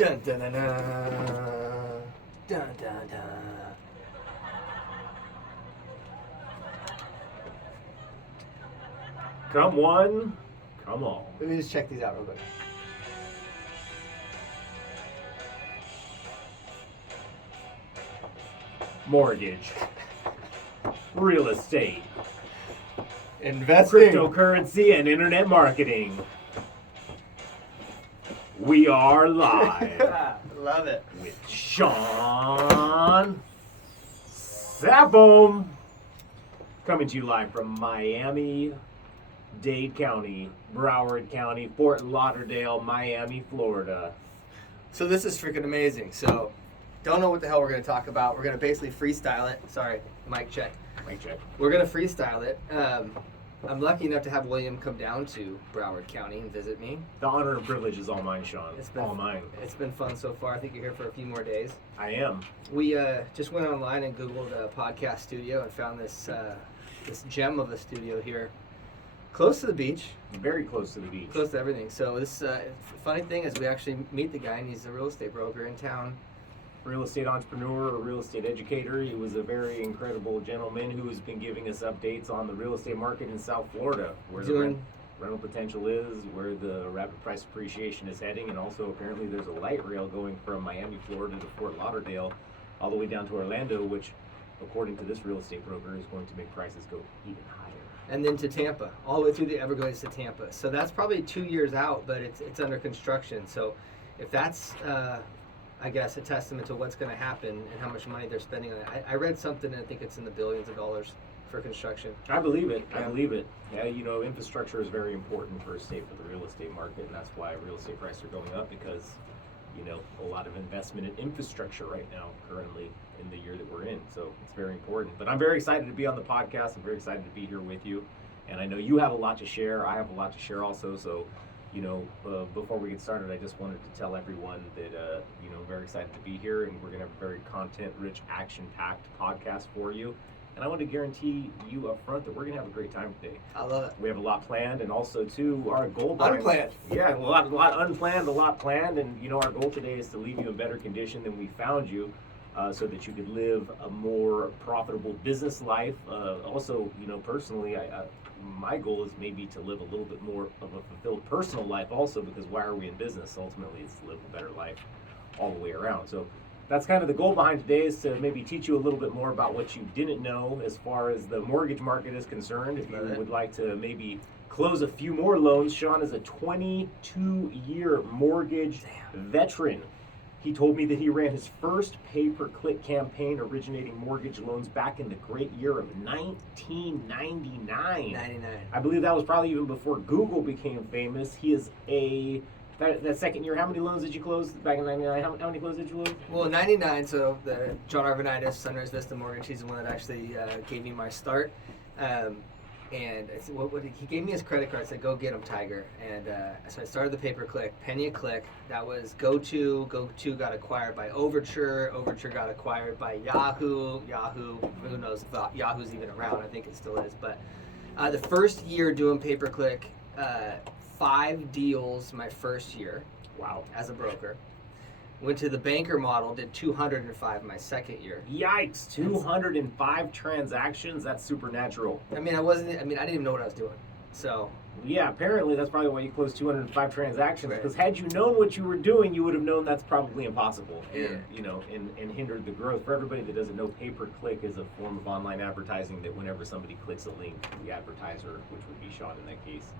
Dun dun dun dun. Dun dun dun. Come one, come all. Let me just check these out real quick. Mortgage, real estate, Investing. cryptocurrency, and internet marketing. We are live Love it. with Sean Sappham, coming to you live from Miami-Dade County, Broward County, Fort Lauderdale, Miami, Florida. So this is freaking amazing. So, don't know what the hell we're going to talk about. We're going to basically freestyle it. Sorry, mic check. Mic check. We're going to freestyle it. I'm lucky enough to have William come down to Broward County and visit me. The honor and privilege is all mine, Sean. It's been all mine. It's been fun so far. I think you're here for a few more days. I am. We just went online and Googled a podcast studio and found this this gem of a studio here, close to the beach, Very close to the beach. close to everything. So this funny thing is we actually meet the guy and he's a real estate broker in town. Real estate entrepreneur, a real estate educator. He was a very incredible gentleman who has been giving us updates on the real estate market in South Florida, where the rental potential is, where the rapid price appreciation is heading, and also apparently there's a light rail going from Miami, Florida to Fort Lauderdale all the way down to Orlando, which, according to this real estate broker, is going to make prices go even higher. And then to Tampa, all the way through the Everglades to Tampa. So that's probably 2 years out, but it's under construction. So if that's I guess a testament to what's going to happen and how much money they're spending on it. I read something and I think it's in the billions of dollars for construction. I believe it. Yeah. I believe it. Yeah, you know, infrastructure is very important for a state, for the real estate market, and that's why real estate prices are going up, because, you know, a lot of investment in infrastructure right now, currently in the year that we're in. So it's very important. But I'm very excited to be on the podcast. I'm very excited to be here with you. And I know you have a lot to share. I have a lot to share also. So, you know, before we get started, I just wanted to tell everyone that, you know, very excited to be here, and we're going to have a very content-rich, action-packed podcast for you. And I want to guarantee you up front that we're going to have a great time today. I love it. We have a lot planned, and also, too, our goal... Unplanned. Yeah, a lot unplanned, a lot planned, and, you know, our goal today is to leave you in better condition than we found you, so that you could live a more profitable business life. Also, you know, personally, my goal is maybe to live a little bit more of a fulfilled personal life also, because why are we in business? Ultimately, it's to live a better life all the way around. So that's kind of the goal behind today, is to maybe teach you a little bit more about what you didn't know as far as the mortgage market is concerned. If you would like to maybe close a few more loans, Sean is a 22-year mortgage veteran. He told me that he ran his first pay-per-click campaign originating mortgage loans back in the great year of 1999. 99. I believe that was probably even before Google became famous. He is that second year, how many loans did you close back in 99? How many loans did you close? Well, 99, so the John Arvanitis, Sunrise Vista Mortgage, he's the one that actually gave me my start. And I said, he gave me his credit card, said, go get him, Tiger. And so I started the pay-per-click, penny a click. That was GoTo. GoTo got acquired by Overture. Overture got acquired by Yahoo. Yahoo, who knows if Yahoo's even around. I think it still is. But the first year doing pay-per-click, 5 deals my first year. Wow. As a broker. Went to the banker model, did 205 my second year. Yikes, 205 transactions? That's supernatural. I didn't even know what I was doing. So. Yeah, apparently that's probably why you closed 205 transactions, because had you known what you were doing, you would have known that's probably impossible. And, you know, and hindered the growth. For everybody that doesn't know, pay-per-click is a form of online advertising that whenever somebody clicks a link, the advertiser, which would be Sean in that case,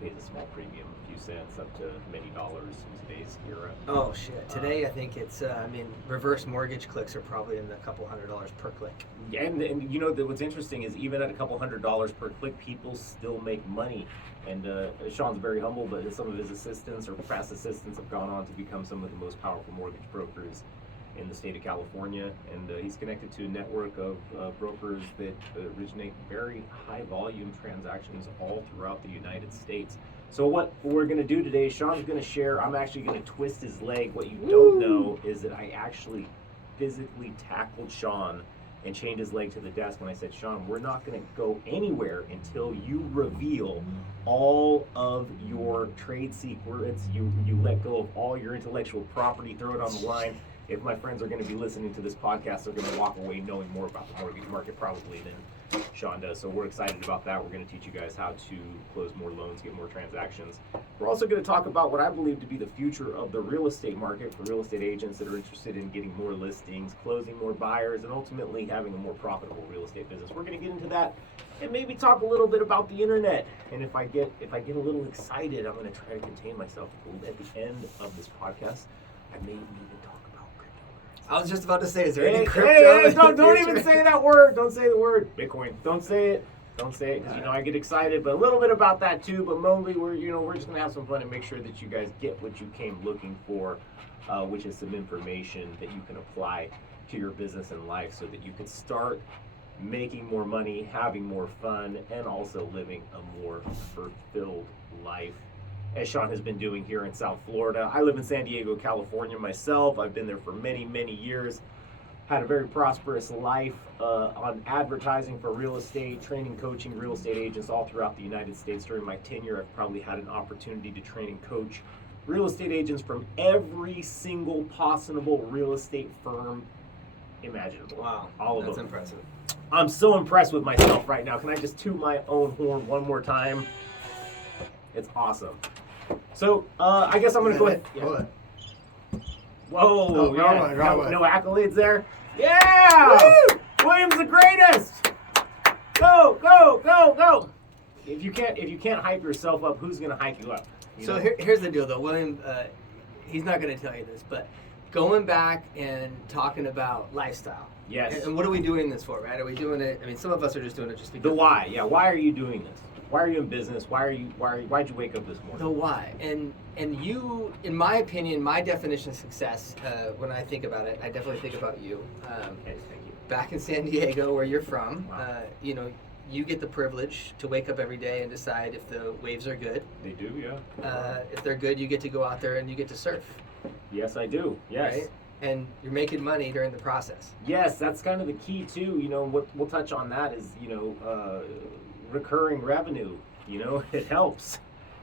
pays a small premium, a few cents, up to many dollars in today's era. Oh shit! Today I think it's reverse mortgage clicks are probably in the couple $100s per click. Yeah, and you know what's interesting is even at a couple $100 per click, people still make money. And Sean's very humble, but some of his assistants or past assistants have gone on to become some of the most powerful mortgage brokers in the state of California, and he's connected to a network of brokers that originate very high volume transactions all throughout the United States. So what we're going to do today, Sean's going to share, I'm actually going to twist his leg. What you don't know is that I actually physically tackled Sean and chained his leg to the desk. And I said, Sean, we're not going to go anywhere until you reveal all of your trade secrets. You let go of all your intellectual property, throw it on the line. If my friends are going to be listening to this podcast, they're going to walk away knowing more about the mortgage market probably than Sean does. So we're excited about that. We're going to teach you guys how to close more loans, get more transactions. We're also going to talk about what I believe to be the future of the real estate market for real estate agents that are interested in getting more listings, closing more buyers, and ultimately having a more profitable real estate business. We're going to get into that and maybe talk a little bit about the internet. And if I get a little excited, I'm going to try to contain myself. At the end of this podcast, I may even talk about cryptocurrency. I was just about to say, is there any crypto? Hey, don't even say that word. Don't say the word Bitcoin. Don't say it. Don't say it because I get excited. But a little bit about that too. But mostly we're just gonna have some fun and make sure that you guys get what you came looking for, which is some information that you can apply to your business and life, so that you can start making more money, having more fun, and also living a more fulfilled life, as Sean has been doing here in South Florida. I live in San Diego, California myself. I've been there for many, many years. Had a very prosperous life on advertising for real estate, training, coaching real estate agents all throughout the United States. During my tenure, I've probably had an opportunity to train and coach real estate agents from every single possible real estate firm imaginable. Wow, all of that's them. impressive. I'm so impressed with myself right now. Can I just toot my own horn one more time? It's awesome. So, I guess I'm going to go ahead. Hold on. Whoa, Oh, yeah. wrong way. No accolades there? Yeah! Woo! William's the greatest! Go, go, go, go! If you can't hype yourself up, who's going to hype you up? You So know? here's the deal, though. William, he's not going to tell you this, but going back and talking about lifestyle. Yes. And what are we doing this for, right? Are we doing it? I mean, some of us are just doing it just because. The why. Yeah, why are you doing this? Why are you in business? Why'd you wake up this morning? The why. And you, in my opinion, my definition of success, when I think about it, I definitely think about you. Okay, thank you. Back in San Diego, where you're from, Wow. you get the privilege to wake up every day and decide if the waves are good. They do, yeah. If they're good, you get to go out there and you get to surf. Yes, I do. Yes. Right? And you're making money during the process. Yes, that's kind of the key too. What we'll touch on that is recurring revenue. It helps.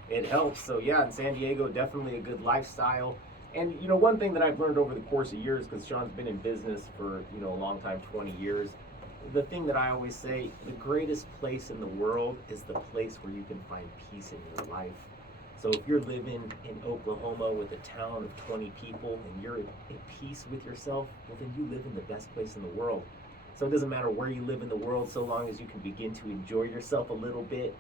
It helps. So yeah, in San Diego, definitely a good lifestyle. And one thing that I've learned over the course of years, because Sean's been in business for a long time, 20 years. The thing that I always say, the greatest place in the world is the place where you can find peace in your life. So if you're living in Oklahoma with a town of 20 people and you're at peace with yourself, well, then you live in the best place in the world. So it doesn't matter where you live in the world, so long as you can begin to enjoy yourself a little bit,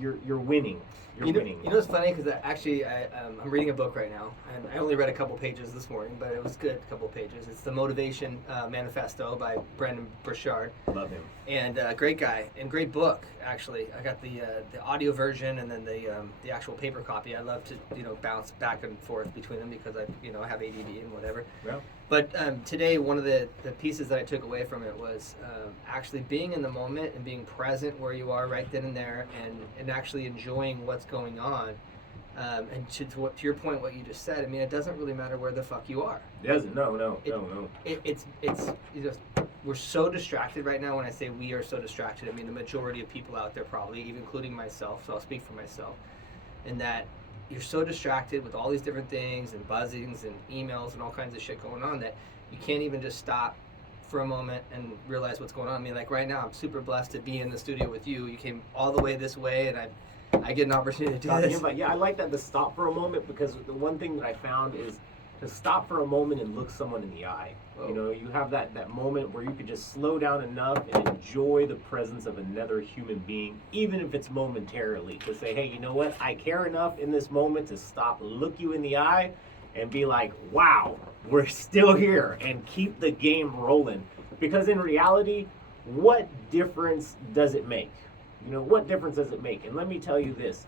you're winning. You're winning. It's funny because I'm reading a book right now, and I only read a couple pages this morning, but it was good, a couple pages. It's the Motivation Manifesto by Brendon Burchard. Love him. And great guy and great book, actually. I got the audio version and then the actual paper copy. I love to bounce back and forth between them because I have ADD and whatever. Yeah. But today, one of the pieces that I took away from it was actually being in the moment and being present where you are right then and there, and actually enjoying what's going on. And to your point, what you just said, I mean, it doesn't really matter where the fuck you are. It doesn't. No. It's we're so distracted right now. When I say we are so distracted, I mean the majority of people out there, probably, even including myself. So I'll speak for myself, in that you're so distracted with all these different things and buzzings and emails and all kinds of shit going on that you can't even just stop for a moment and realize what's going on. I mean, like right now, I'm super blessed to be in the studio with you. You came all the way this way, and I get an opportunity to do this. Yeah, I like that, to stop for a moment, because the one thing that I found is to stop for a moment and look someone in the eye. Oh. You have that moment where you could just slow down enough and enjoy the presence of another human being, even if it's momentarily, to say, hey, you know what? I care enough in this moment to stop, look you in the eye, and be like, wow, we're still here, and keep the game rolling. Because in reality, what difference does it make? What difference does it make? And let me tell you this.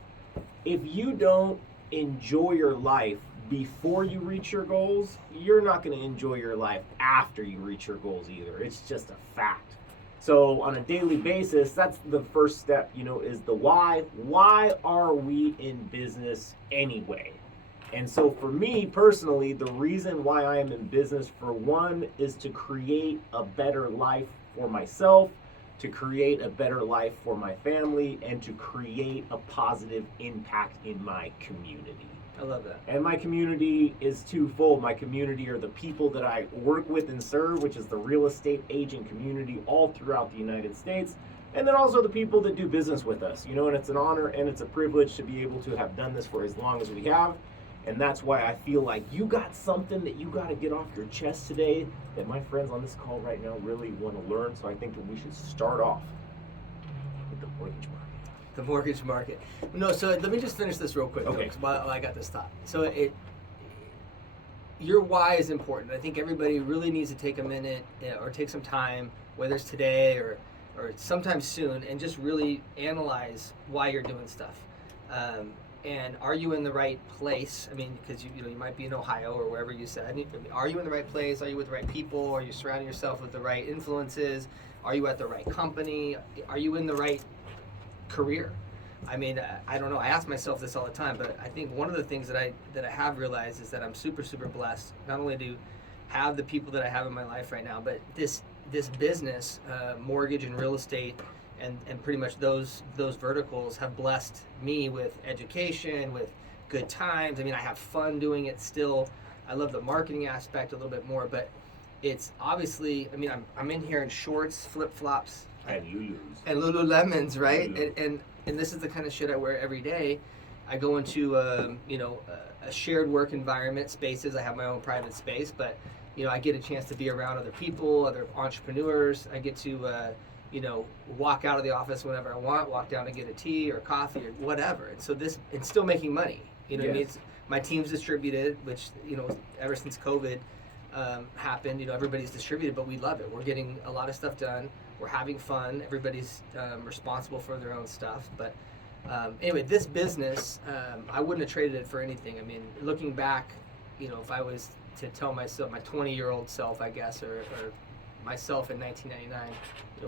If you don't enjoy your life before you reach your goals, you're not going to enjoy your life after you reach your goals either. It's just a fact. So on a daily basis, that's the first step, is the why. Why are we in business anyway? And so for me personally, the reason why I am in business, for one, is to create a better life for myself, to create a better life for my family, and to create a positive impact in my community. I love that. And my community is twofold. My community are the people that I work with and serve, which is the real estate agent community all throughout the United States. And then also the people that do business with us, you know, and it's an honor and it's a privilege to be able to have done this for as long as we have. And that's why I feel like you got something that you got to get off your chest today that my friends on this call right now really want to learn. So I think that we should start off with the mortgage market. The mortgage market. No, so let me just finish this real quick. Okay. While I got this thought. So your why is important. I think everybody really needs to take a minute or take some time, whether it's today or sometime soon, and just really analyze why you're doing stuff. And are you in the right place? I mean, because you might be in Ohio or wherever you said. Are you in the right place? Are you with the right people? Are you surrounding yourself with the right influences? Are you at the right company? Are you in the right career? I mean, I don't know. I ask myself this all the time, but I think one of the things that I have realized is that I'm super, super blessed. Not only to have the people that I have in my life right now, but this business, mortgage and real estate, and pretty much those verticals have blessed me with education, with good times. I mean, I have fun doing it still. I love the marketing aspect a little bit more, but it's obviously, I mean, I'm in here in shorts, flip-flops, And Lulus. and Lululemons, right? Lulu. And this is the kind of shit I wear every day. I go into a shared work environment, spaces. I have my own private space, but I get a chance to be around other people, other entrepreneurs. I get to walk out of the office whenever I want, walk down to get a tea or coffee or whatever. And so it's still making money. You know what I mean? My team's distributed, which ever since COVID happened, everybody's distributed, but we love it. We're getting a lot of stuff done. We're having fun. Everybody's responsible for their own stuff. But anyway, this business, I wouldn't have traded it for anything. I mean, looking back, if I was to tell myself, my 20-year-old self, I guess, or myself in 1999,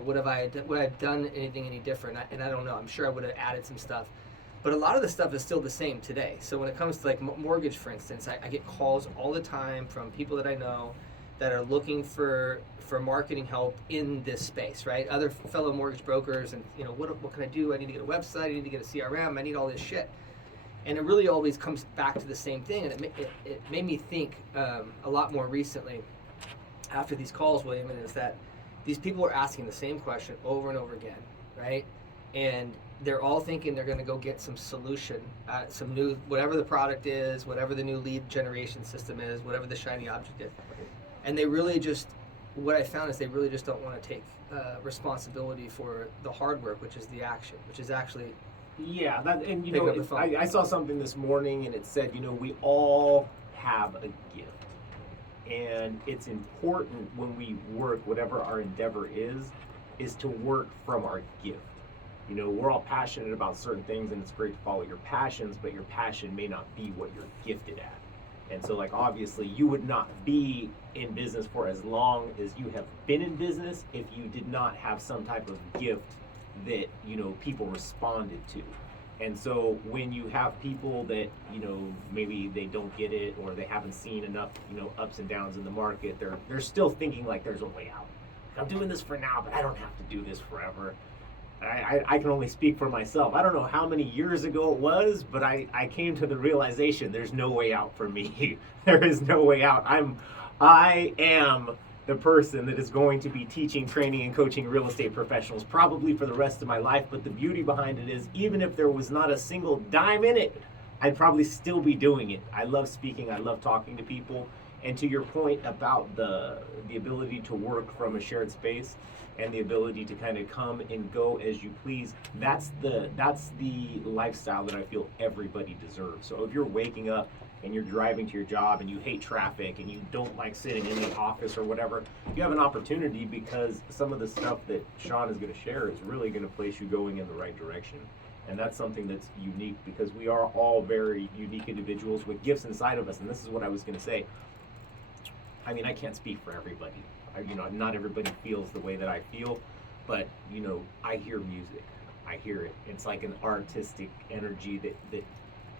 would I have done anything any different? And I don't know. I'm sure I would have added some stuff. But a lot of the stuff is still the same today. So when it comes to like mortgage, for instance, I get calls all the time from people that I know that are looking for marketing help in this space, right? Other fellow mortgage brokers, and what can I do? I need to get a website. I need to get a CRM. I need all this shit. And it really always comes back to the same thing. And it made me think a lot more recently after these calls, William, is that these people are asking the same question over and over again, right? And they're all thinking they're going to go get some solution, some new, whatever the product is, whatever the new lead generation system is, whatever the shiny object is. And they really just, what I found is they really just don't want to take responsibility for the hard work, which is the action, which is actually I saw something this morning and it said, we all have a gift. And it's important when we work, whatever our endeavor is to work from our gift. We're all passionate about certain things and it's great to follow your passions, but your passion may not be what you're gifted at. And so obviously you would not be in business for as long as you have been in business if you did not have some type of gift that, people responded to. And so when you have people that, maybe they don't get it or they haven't seen enough, ups and downs in the market, they're still thinking like there's a way out. I'm doing this for now, but I don't have to do this forever. I can only speak for myself. I don't know how many years ago it was, but I came to the realization there's no way out for me. There is no way out. I am the person that is going to be teaching, training, and coaching real estate professionals probably for the rest of my life. But the beauty behind it is even if there was not a single dime in it, I'd probably still be doing it. I love speaking. I love talking to people. And to your point about the ability to work from a shared space and the ability to kind of come and go as you please, that's the lifestyle that I feel everybody deserves. So if you're waking up and you're driving to your job and you hate traffic and you don't like sitting in the office or whatever, you have an opportunity because some of the stuff that Sean is going to share is really going to place you going in the right direction. And that's something that's unique because we are all very unique individuals with gifts inside of us. And this is what I was going to say. I mean, I can't speak for everybody. Not everybody feels the way that I feel, but, I hear music. I hear it. It's like an artistic energy that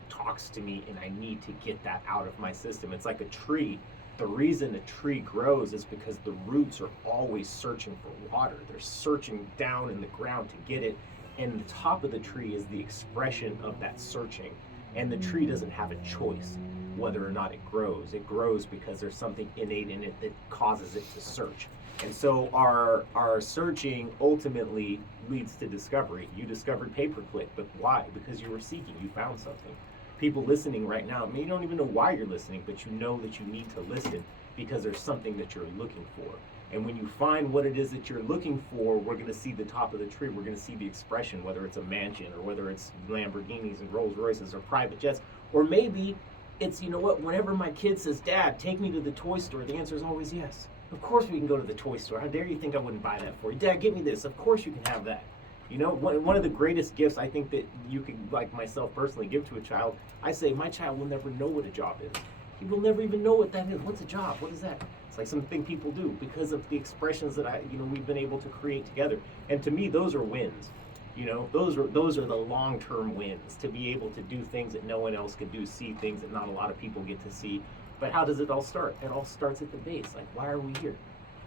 talks to me, and I need to get that out of my system. It's like a tree. The reason a tree grows is because the roots are always searching for water. They're searching down in the ground to get it, and the top of the tree is the expression of that searching. And the tree doesn't have a choice whether or not it grows. It grows because there's something innate in it that causes it to search. And so our searching ultimately leads to discovery. You discovered pay-per-click, but why? Because you were seeking, you found something. People listening right now, I mean, you don't even know why you're listening, but you know that you need to listen because there's something that you're looking for. And when you find what it is that you're looking for, we're going to see the top of the tree. We're going to see the expression, whether it's a mansion or whether it's Lamborghinis and Rolls Royces or private jets. Or maybe it's, you know what, whenever my kid says, Dad, take me to the toy store, the answer is always yes. Of course we can go to the toy store. How dare you think I wouldn't buy that for you? Dad, get me this. Of course you can have that. You know, one of the greatest gifts I think that you can, like myself personally, give to a child, I say my child will never know what a job is. He will never even know what that is. What's a job? What is that? It's like something people do because of the expressions that we've been able to create together. And to me, those are wins. You know, those are the long-term wins, to be able to do things that no one else could do, see things that not a lot of people get to see. But how does it all start? It all starts at the base. Like, why are we here?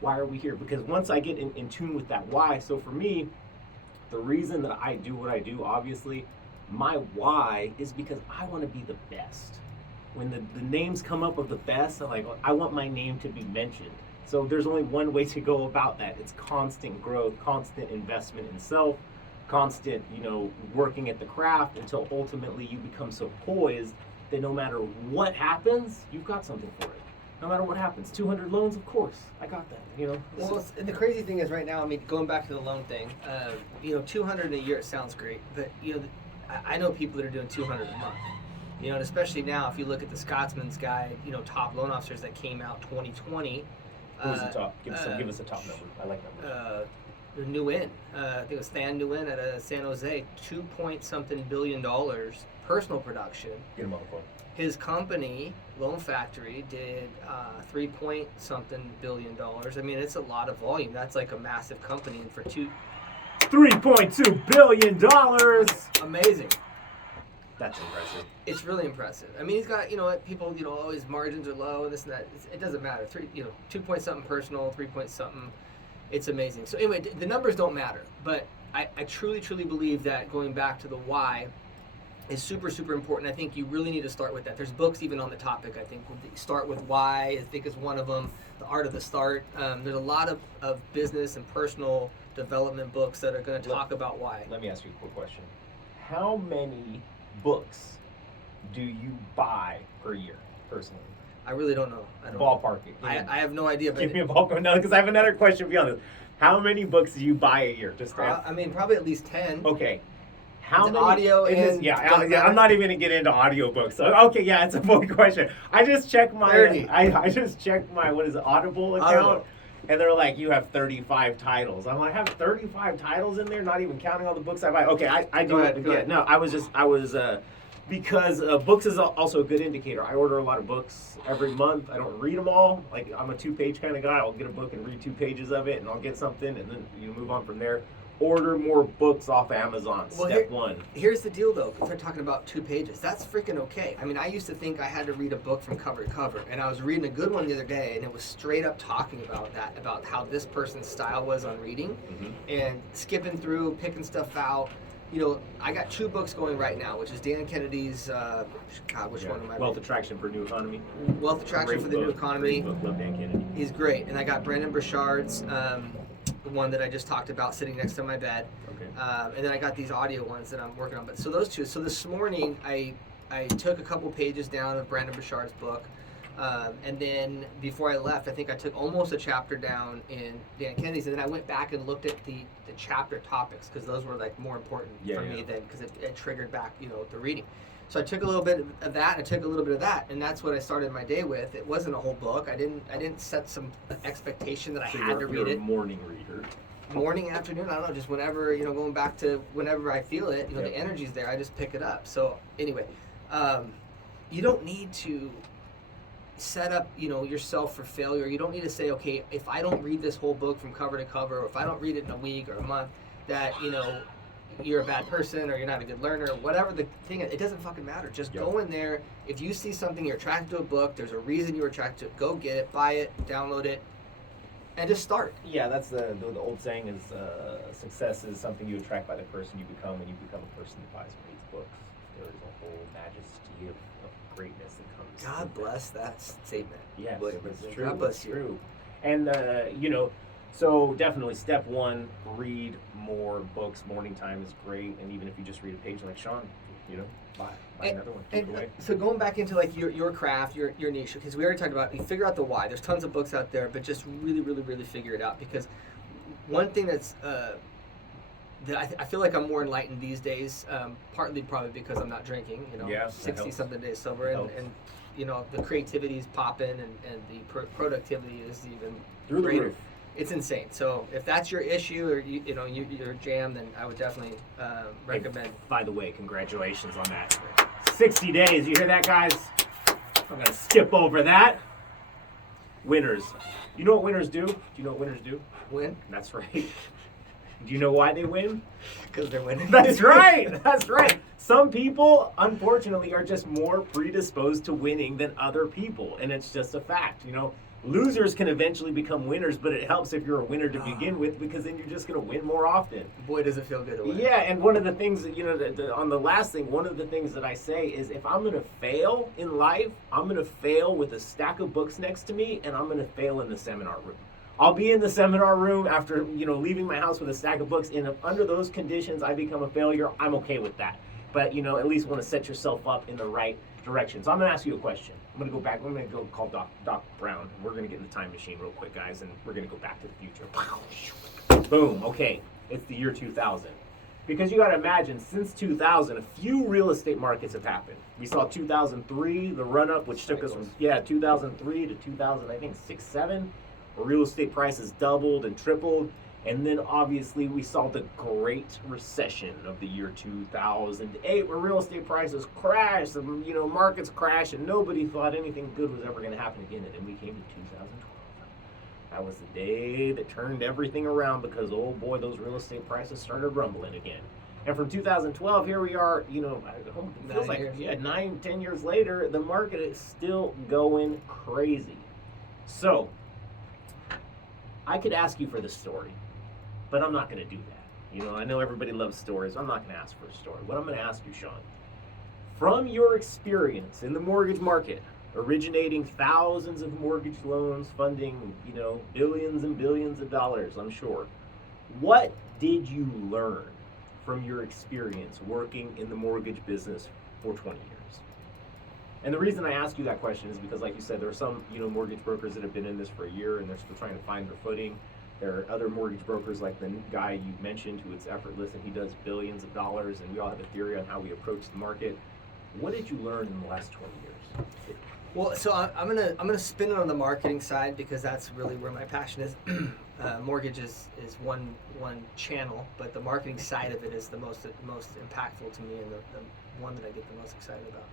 Why are we here? Because once I get in tune with that why, so for me, the reason that I do what I do, obviously, my why is because I want to be the best. When the names come up of the best, I'm like, I want my name to be mentioned. So there's only one way to go about that. It's constant growth, constant investment in self, constant, working at the craft until ultimately you become so poised that no matter what happens, you've got something for it. No matter what happens, 200 loans, of course, I got that. Well, and the crazy thing is right now, I mean, going back to the loan thing, 200 a year, it sounds great, but I know people that are doing 200 a month. And especially now, if you look at the Scotsman's Guide, top loan officers that came out 2020. Who's the top? Give us a top number. I like numbers. Nguyen, I think it was Than Nguyen out of San Jose, $2-point-something billion personal production. Get him on the phone. His company, Loan Factory, did $3-point-something billion. I mean, it's a lot of volume. That's like a massive company, and for $3.2 billion. Amazing. That's impressive. It's really impressive. I mean, he's got, people, oh, his margins are low and this and that. It doesn't matter. 2-point-something personal, 3-point-something. It's amazing. So anyway, the numbers don't matter. But I truly, truly believe that going back to the why is super, super important. I think you really need to start with that. There's books even on the topic, I think. Start with Why, I think is one of them. The Art of the Start. There's a lot of business and personal development books that are going to talk about why. Let me ask you a quick question. How many books do you buy per year, personally? I really don't know. Ballpark it. I have no idea. Give me a ballpark. No, because I have another question beyond this. How many books do you buy a year? Probably at least 10. Okay. How many? Audio and I'm not even gonna get into audiobooks. So, okay, yeah, it's a boy question. I just checked my 30. I just checked my Audible account. Audible. And they're like, you have 35 titles. I'm like, I have 35 titles in there, not even counting all the books I buy. Okay, I do. Go ahead. No, I was because books is also a good indicator. I order a lot of books every month. I don't read them all. Like, I'm a 2-page kind of guy. I'll get a book and read 2 pages of it, and I'll get something, and then move on from there. Order more books off Amazon. Step one. Here's the deal, though. If they're talking about 2 pages, that's freaking okay. I mean, I used to think I had to read a book from cover to cover, and I was reading a good one the other day, and it was straight up talking about that, about how this person's style was on reading, and skipping through, picking stuff out. I got 2 books going right now, which is Dan Kennedy's, which one am I reading? Wealth Attraction for New Economy. Wealth Attraction for the New Economy. Great book. Love Dan Kennedy. He's great. And I got Brendon Burchard's, the one that I just talked about, sitting next to my bed. Okay. And then I got these audio ones that I'm working on. But so those 2. So this morning, I took a couple pages down of Brendon Burchard's book. And then before I left, I think I took almost a chapter down in Dan Kennedy's, and then I went back and looked at the chapter topics, because those were like more important for me then, because it triggered back the reading. So I took a little bit of that, and I took a little bit of that, and that's what I started my day with. It wasn't a whole book. I didn't set some expectation that I had to read it. You're a morning reader. Morning, afternoon, I don't know, just whenever, going back to whenever I feel it, the energy's there, I just pick it up. So anyway, you don't need to set up yourself for failure. You don't need to say, okay, if I don't read this whole book from cover to cover, or if I don't read it in a week or a month, that you're a bad person or you're not a good learner, whatever the thing is, it doesn't fucking matter. Just Yep. go in there. If you see something, you're attracted to a book, there's a reason you're attracted to it, go get it, buy it, download it, and just start. Yeah, that's the old saying is success is something you attract by the person you become, and you become a person that buys and reads books. There is a whole majesty of greatness that comes. God with that. bless that statement. Yes, William it's Bridges. true. God bless it's you. true. And so definitely step one: read more books. Morning time is great, and even if you just read a page like Sean, buy another one. Keep it away. So going back into like your craft, your niche, because we already talked about, you figure out the why. There's tons of books out there, but just really, really, really figure it out. Because one thing that's that I feel like I'm more enlightened these days, partly probably because I'm not drinking. Yeah, that 60 helps. something days sober, and the creativity's popping, and the productivity is even Through the greater. roof. It's insane. So if that's your issue or you're jammed, then I would definitely recommend. By the way, congratulations on that. 60 days. You hear that, guys? I'm gonna skip over that. Winners. You know what winners do? Do you know what winners do? Win That's right. Do you know why they win? because they're winning. That's right. That's right. Some people, unfortunately, are just more predisposed to winning than other people, and it's just a fact. Losers can eventually become winners, but it helps if you're a winner to begin with, because then you're just going to win more often. Boy, does it feel good to win. Yeah, and one of the things that, on the last thing, one of the things that I say is if I'm going to fail in life, I'm going to fail with a stack of books next to me, and I'm going to fail in the seminar room. I'll be in the seminar room after, leaving my house with a stack of books, and if under those conditions I become a failure, I'm okay with that. But, at least want to set yourself up in the right direction. So I'm going to ask you a question. I'm going to go back. I'm going to go call Doc Brown. We're going to get in the time machine real quick, guys, and we're going to go back to the future. Boom. Okay. It's the year 2000. Because you got to imagine, since 2000, a few real estate markets have happened. We saw 2003, the run-up, which took us from 2003 to 2000, I think 6, 7, where real estate prices doubled and tripled. And then obviously we saw the Great Recession of the year 2008, where real estate prices crashed, and markets crashed, and nobody thought anything good was ever going to happen again. And then we came to 2012. That was the day that turned everything around, because oh boy, those real estate prices started rumbling again. And from 2012, here we are. It feels 9 like years. 9, 10 years later, the market is still going crazy. So I could ask you for the story, but I'm not going to do that. I know everybody loves stories. I'm not going to ask for a story. What I'm going to ask you, Sean, from your experience in the mortgage market, originating thousands of mortgage loans, funding, billions and billions of dollars, I'm sure. What did you learn from your experience working in the mortgage business for 20 years? And the reason I ask you that question is because, like you said, there are some, mortgage brokers that have been in this for a year and they're still trying to find their footing. There are other mortgage brokers like the guy you mentioned who is effortless and he does billions of dollars, and we all have a theory on how we approach the market. What did you learn in the last 20 years? Well, so I'm gonna spin it on the marketing side, because that's really where my passion is. Mortgage is one channel, but the marketing side of it is the most impactful to me, and the one that I get the most excited about.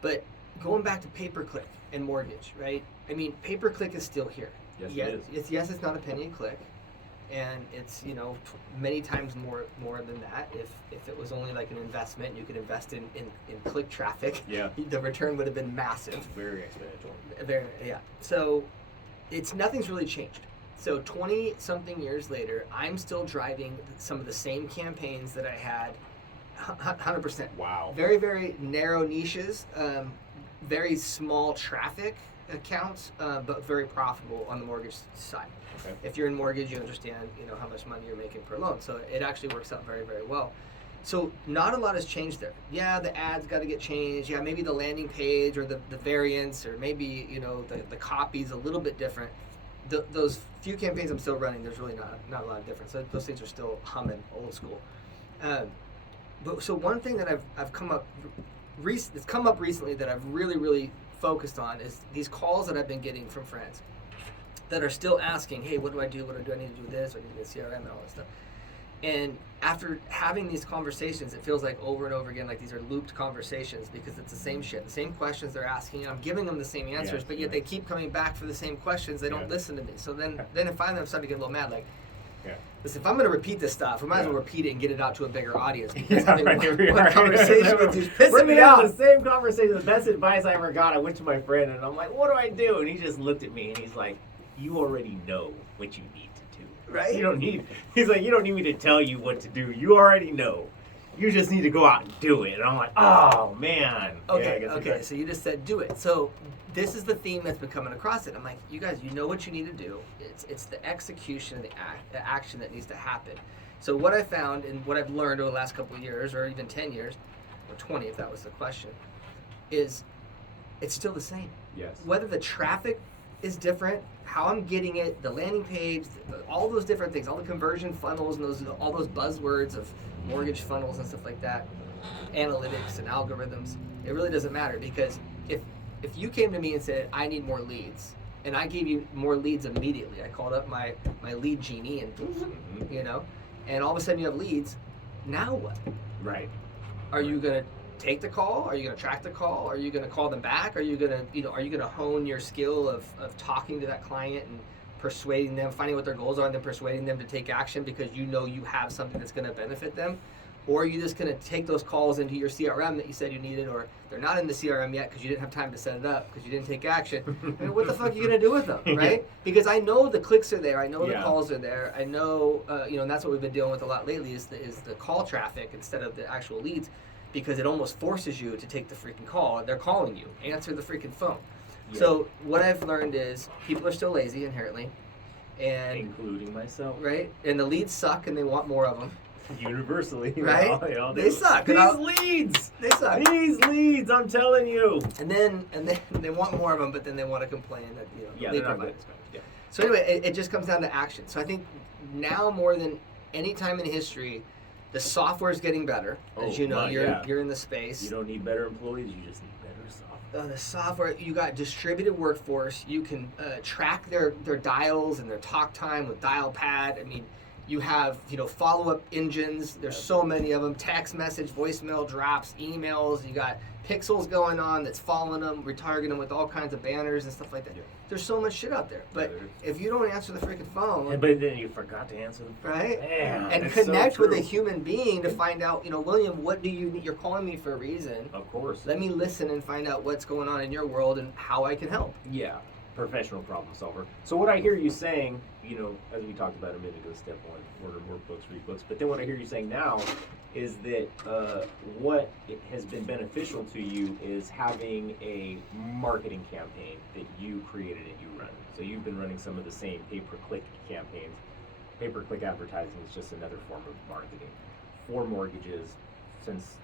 But going back to pay-per-click and mortgage, right? I mean, pay-per-click is still here. Yes, it is. It's not a penny a click, and it's many times more than that. If it was only like an investment, you could invest in click traffic. Yeah. The return would have been massive. Very exponential. Yeah. So nothing's really changed. So 20 something years later, I'm still driving some of the same campaigns that I had. 100%. Wow. Very, very narrow niches, very small traffic accounts, but very profitable on the mortgage side. Okay. If you're in mortgage, you understand, how much money you're making per loan. So it actually works out very, very well. So not a lot has changed there. Yeah, the ads got to get changed. Yeah, maybe the landing page or the variants, or maybe, the copy's a little bit different. Those few campaigns I'm still running, there's really not a lot of difference. So those things are still humming, old school. But so one thing that I've come up recently that I've really, really focused on is these calls that I've been getting from friends that are still asking, hey, what do I do? I need to do this? I need to get CRM and all that stuff. And after having these conversations, it feels like over and over again, like these are looped conversations, because it's the same shit, the same questions they're asking, and I'm giving them the same answers, but yet they keep coming back for the same questions. They don't listen to me. So then finally I'm starting to get a little mad, like, Yeah. listen, if I'm going to repeat this stuff, we might as well repeat it and get it out to a bigger audience. Yeah, right, here we are. Conversation with you We're pissing me having off. the same conversation. The best advice I ever got. I went to my friend and I'm like, "What do I do?" And he just looked at me and he's like, "You already know what you need to do. Right? You don't need." He's like, "You don't need me to tell you what to do. You already know. You just need to go out and do it." And I'm like, "Oh man." Okay, Yeah, I okay. So you just said do it. So this is the theme that's been coming across it. I'm like, you guys, you know what you need to do. It's the execution of the action that needs to happen. So what I found and what I've learned over the last couple of years, or even 10 years, or 20 if that was the question, is it's still the same. Yes. Whether the traffic is different, how I'm getting it, the landing page, all those different things, all the conversion funnels and all those buzzwords of mortgage funnels and stuff like that, analytics and algorithms, it really doesn't matter, because if you came to me and said, I need more leads, and I gave you more leads immediately, I called up my lead genie and and all of a sudden you have leads, now what? Right. Are you going to take the call? Are you going to track the call? Are you going to call them back? Are you going to hone your skill of talking to that client and persuading them, finding what their goals are, and then persuading them to take action because you know you have something that's going to benefit them? Or are you just going to take those calls into your CRM that you said you needed, or they're not in the CRM yet because you didn't have time to set it up because you didn't take action? I mean, what the fuck are you going to do with them, right? Because I know the clicks are there. I know the calls are there. I know, and that's what we've been dealing with a lot lately is the call traffic instead of the actual leads, because it almost forces you to take the freaking call. They're calling you. Answer the freaking phone. Yeah. So what I've learned is people are still lazy inherently. And including myself. Right? And the leads suck and they want more of them. Universally, right? They suck. These leads, they suck. These leads, I'm telling you. And then they want more of them, but then they want to complain that they're not good. Yeah. So anyway, it just comes down to action. So I think now more than any time in history, the software is getting better. As you know, you're in the space. You don't need better employees. You just need better software. The software, you got distributed workforce. You can track their dials and their talk time with Dialpad. I mean. You have, follow-up engines. There's so many of them. Text message, voicemail drops, emails. You got pixels going on that's following them, retargeting them with all kinds of banners and stuff like that. Yeah. There's so much shit out there. But if you don't answer the freaking phone... but then you forgot to answer the phone. Right? Man, and connect with a human being to find out, William, what do you need? You're calling me for a reason. Of course. Let me listen and find out what's going on in your world and how I can help. Yeah. Professional problem solver. So what I hear you saying, as we talked about a minute ago, step one, order workbooks, read books. But then what I hear you saying now is that what has been beneficial to you is having a marketing campaign that you created and you run. So you've been running some of the same pay-per-click campaigns. Pay-per-click advertising is just another form of marketing for mortgages since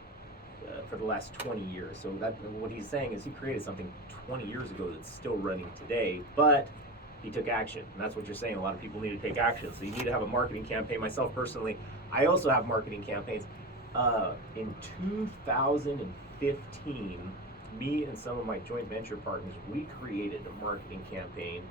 for the last 20 years. So that what he's saying is he created something 20 years ago that's still running today, but he took action. And that's what you're saying. A lot of people need to take action. So you need to have a marketing campaign. Myself personally, I also have marketing campaigns. In 2015, me and some of my joint venture partners, we created a marketing campaign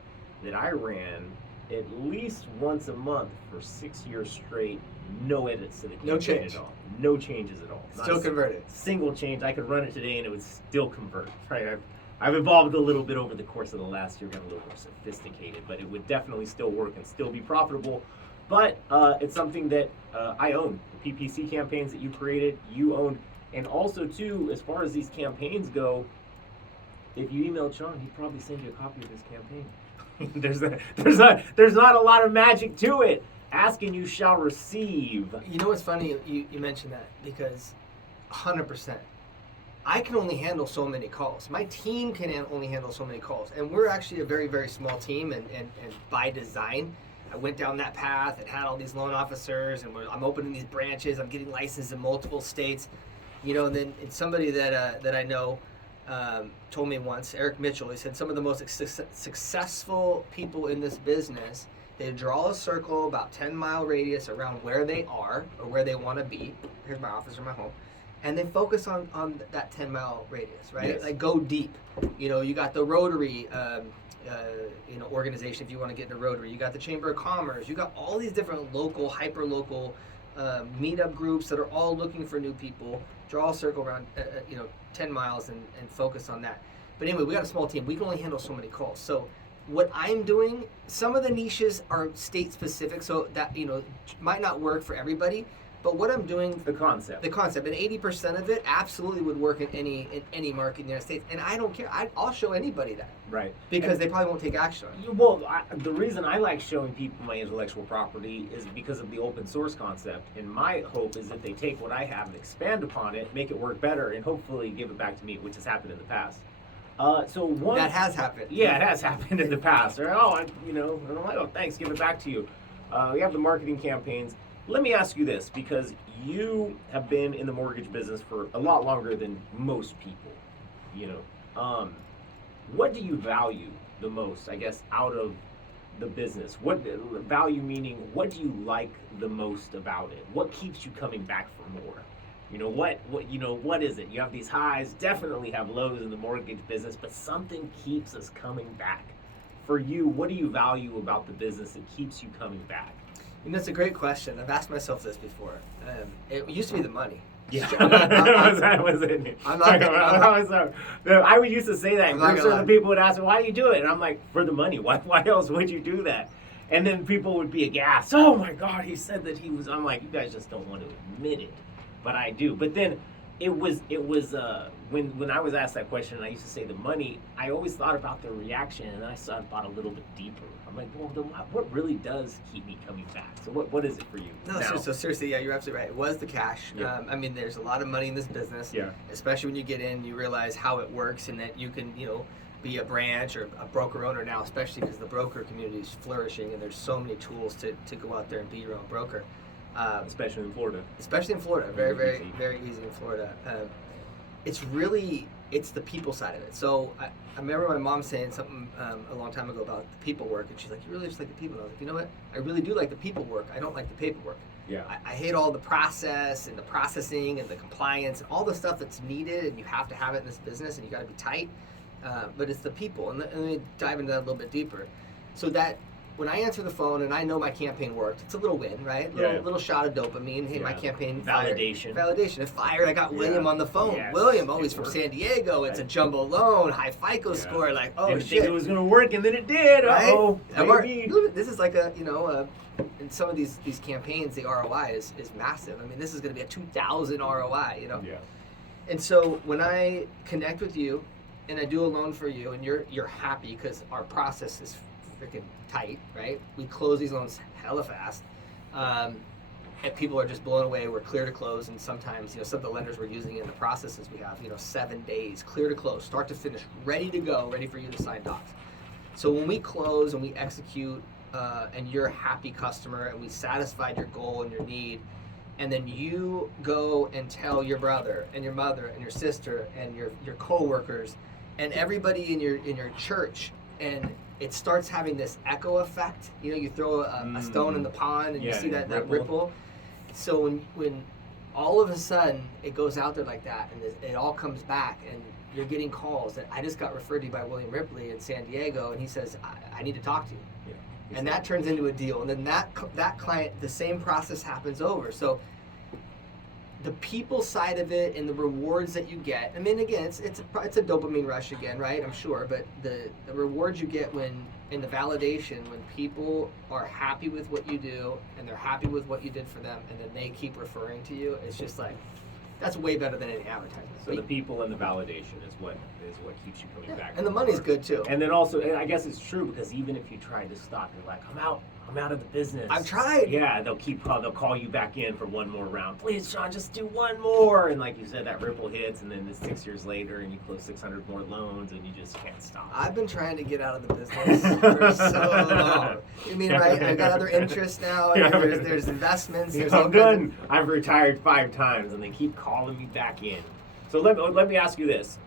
that I ran at least once a month for 6 years straight. No edits to the campaign no change. at all. No changes at all. Still converted. Single change. I could run it today and it would still convert. Right? I've evolved a little bit over the course of the last year, got a little more sophisticated, but it would definitely still work and still be profitable. But it's something that I own. The PPC campaigns that you created, you owned. And also, too, as far as these campaigns go, if you emailed Sean, he'd probably send you a copy of this campaign. There's not a lot of magic to it. Ask and you shall receive. You know what's funny? You mentioned that because 100%. I can only handle so many calls. My team can only handle so many calls. And we're actually a very, very small team. And by design, I went down that path and had all these loan officers. And I'm opening these branches. I'm getting licensed in multiple states. And then somebody that I know told me once, Eric Mitchell, he said some of the most successful people in this business, they draw a circle about 10-mile radius around where they are or where they want to be. Here's my office or my home. And they focus on that 10-mile radius, right? Yes. Like go deep. You got the Rotary organization if you want to get into Rotary. You got the Chamber of Commerce. You got all these different local, hyper-local meetup groups that are all looking for new people. Draw a circle around 10 miles and focus on that. But anyway, we got a small team. We can only handle so many calls. So what I'm doing, some of the niches are state specific, so that might not work for everybody. But what I'm doing, The concept. and 80% of it absolutely would work in any market in the United States, and I don't care. I'll show anybody that Right. because And- they probably won't take action on it. Well, the reason I like showing people my intellectual property is because of the open source concept. And my hope is that they take what I have and expand upon it, make it work better, and hopefully give it back to me, which has happened in the past. That has happened. Yeah, it has happened in the past. Or, and I'm like, oh, thanks, give it back to you. We have the marketing campaigns. Let me ask you this, because you have been in the mortgage business for a lot longer than most people. What do you value the most, I guess, out of the business? What value meaning? What do you like the most about it? What keeps you coming back for more? What is it? You have these highs, definitely have lows in the mortgage business, but something keeps us coming back. For you, what do you value about the business that keeps you coming back? That's a great question. I've asked myself this before. It used to be the money. Yeah, I'm was it. I would used to say that. I'm not And gonna the lie. people would ask me, "Why do you do it?" And I'm like, "For the money. Why else would you do that?" And then people would be aghast. Oh my God, he said that he was. I'm like, you guys just don't want to admit it, but I do. But then it was when I was asked that question, and I used to say the money. I always thought about the reaction, and then I thought a little bit deeper. I'm like, well, then what really does keep me coming back? So what is it for you? No, now? so seriously, yeah, you're absolutely right. It was the cash. Yeah. There's a lot of money in this business. Yeah. Especially when you get in, you realize how it works and that you can, be a branch or a broker owner now, especially because the broker community is flourishing and there's so many tools to go out there and be your own broker. Especially in Florida. Especially in Florida. Very, very, Easy. very easy in Florida. It's the people side of it. So I remember my mom saying something a long time ago about the people work, and she's like, "You really just like the people?" And I was like, "You know what? I really do like the people work. I don't like the paperwork. Yeah. I hate all the process and the processing and the compliance and all the stuff that's needed, and you have to have it in this business, and you got to be tight. But it's the people, and let me dive into that a little bit deeper. So that when I answer the phone and I know my campaign worked, it's a little win, right? Little shot of dopamine. Hey, my Yeah. campaign Validation. fired. Validation. It fired. I got William on the phone. Yes. William, It he's from worked. San Diego. It's a jumbo loan, high FICO score. Like, oh Didn't shit, think it was gonna work, and then it did. right? Uh-oh, maybe. This is like in some of these campaigns, the ROI is massive. This is going to be a 2,000 ROI. Yeah. And so when I connect with you, and I do a loan for you, and you're happy because our process is freaking tight, right? We close these loans hella fast, and people are just blown away. We're clear to close, and sometimes some of the lenders we're using in the processes we have 7 days clear to close, start to finish, ready to go, ready for you to sign docs. So when we close and we execute, and you're a happy customer, and we satisfied your goal and your need, and then you go and tell your brother and your mother and your sister and your coworkers and everybody in your church, and it starts having this echo effect. You throw a stone in the pond and you see that ripple. So when all of a sudden it goes out there like that, and it all comes back, and you're getting calls that I just got referred to by William Ripley in San Diego, and he says, I need to talk to you. Yeah. And that turns into a deal, and then that client, the same process happens over. So the people side of it and the rewards that you get, again, it's a dopamine rush again, right? I'm sure, but the rewards you get in the validation, when people are happy with what you do and they're happy with what you did for them, and then they keep referring to you, it's just like, that's way better than any advertisement. So the people and the validation is what keeps you coming back. And the money's good too. And then also, and I guess it's true, because even if you try to stop, you're like, I'm out of the business. I've tried. Yeah, they'll call you back in for one more round. Please, Sean, just do one more. And like you said, that ripple hits, and then it's 6 years later, and you close 600 more loans, and you just can't stop. I've been trying to get out of the business for so long. Right? I've got other interests now. Yeah. There's investments. There's I'm all kinds done. I've retired 5 times, and they keep calling me back in. So let me ask you this.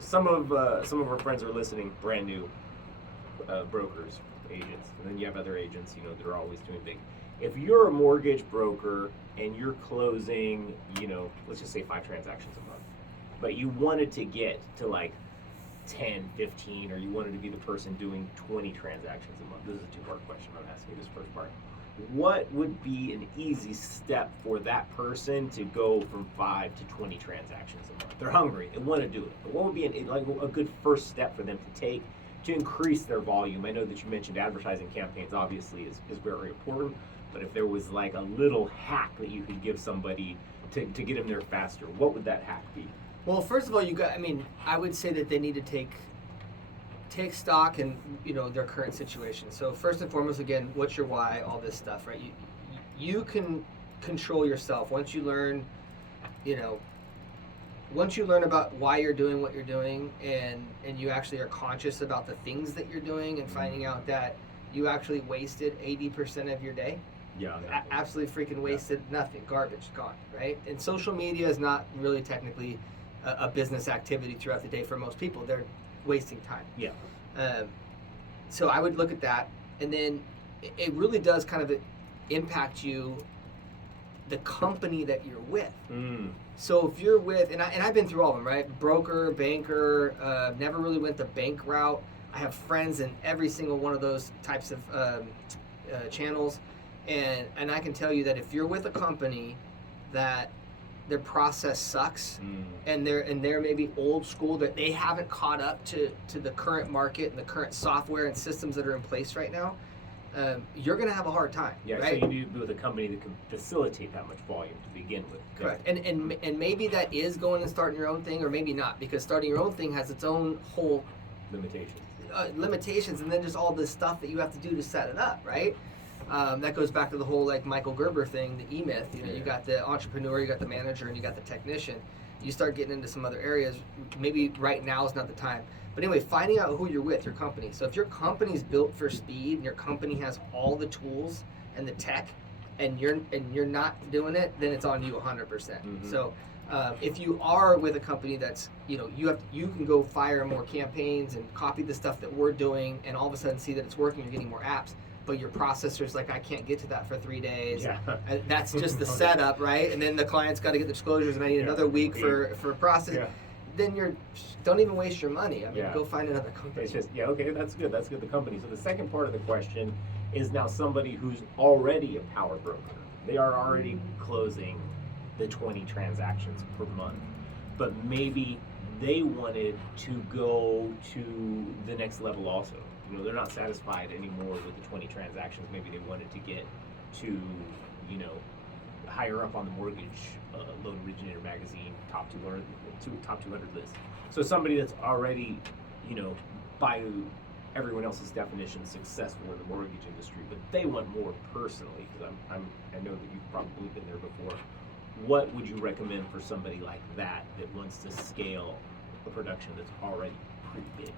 Some of our friends are listening, brand new brokers, agents, and then you have other agents, that are always doing big. If you're a mortgage broker and you're closing, let's just say 5 transactions a month, but you wanted to get to like 10, 15, or you wanted to be the person doing 20 transactions a month. This is a 2-part question. I'm asking you this first part. What would be an easy step for that person to go from 5 to 20 transactions a month? They're hungry. They want to do it. But what would be a good first step for them to take to increase their volume? I know that you mentioned advertising campaigns obviously is very important, but if there was like a little hack that you could give somebody to get them there faster, what would that hack be? Well, first of all, I would say that they need to take stock in, their current situation. So first and foremost, again, what's your why, all this stuff, right? You can control yourself once you learn, about why you're doing what you're doing, and you actually are conscious about the things that you're doing, and finding out that you actually wasted 80% of your day. Yeah. Absolutely freaking wasted. Nothing. Garbage. Gone. Right? And social media is not really technically a business activity throughout the day for most people. They're wasting time. Yeah. So I would look at that, and then it really does kind of impact you, the company that you're with. So if you're with, and I've been through all of them, right? Broker, banker, never really went the bank route. I have friends in every single one of those types of channels, and I can tell you that if you're with a company that their process sucks, and they're maybe old school, that they haven't caught up to the current market and the current software and systems that are in place right now, you're going to have a hard time. Yeah, right? So you need to be with a company that can facilitate that much volume to begin with. Correct. And maybe that is going and starting your own thing, or maybe not, because starting your own thing has its own whole limitations, and then just all this stuff that you have to do to set it up, right? That goes back to the whole like Michael Gerber thing, the E-Myth. You got the entrepreneur, you got the manager, and you got the technician. You start getting into some other areas. Maybe right now is not the time. But anyway, finding out who you're with, your company. So if your company's built for speed, and your company has all the tools and the tech, and you're not doing it, then it's on you 100%. So if you are with a company that's, you can go fire more campaigns and copy the stuff that we're doing, and all of a sudden see that it's working, you're getting more apps. But your processor's like, I can't get to that for 3 days. Yeah. And that's just the setup, right? And then the client's got to get the disclosures, and I need another week for process. Yeah. Then don't even waste your money. I mean, go find another company. It's just, okay, that's good. That's good, the company. So the second part of the question is now somebody who's already a power broker. They are already closing the 20 transactions per month. But maybe they wanted to go to the next level also. They're not satisfied anymore with the 20 transactions. Maybe they wanted to get to, higher up on the mortgage loan originator magazine top 200 list. So somebody that's already, by everyone else's definition, successful in the mortgage industry, but they want more personally. Because I know that you've probably been there before. What would you recommend for somebody like that wants to scale a production that's already pretty big?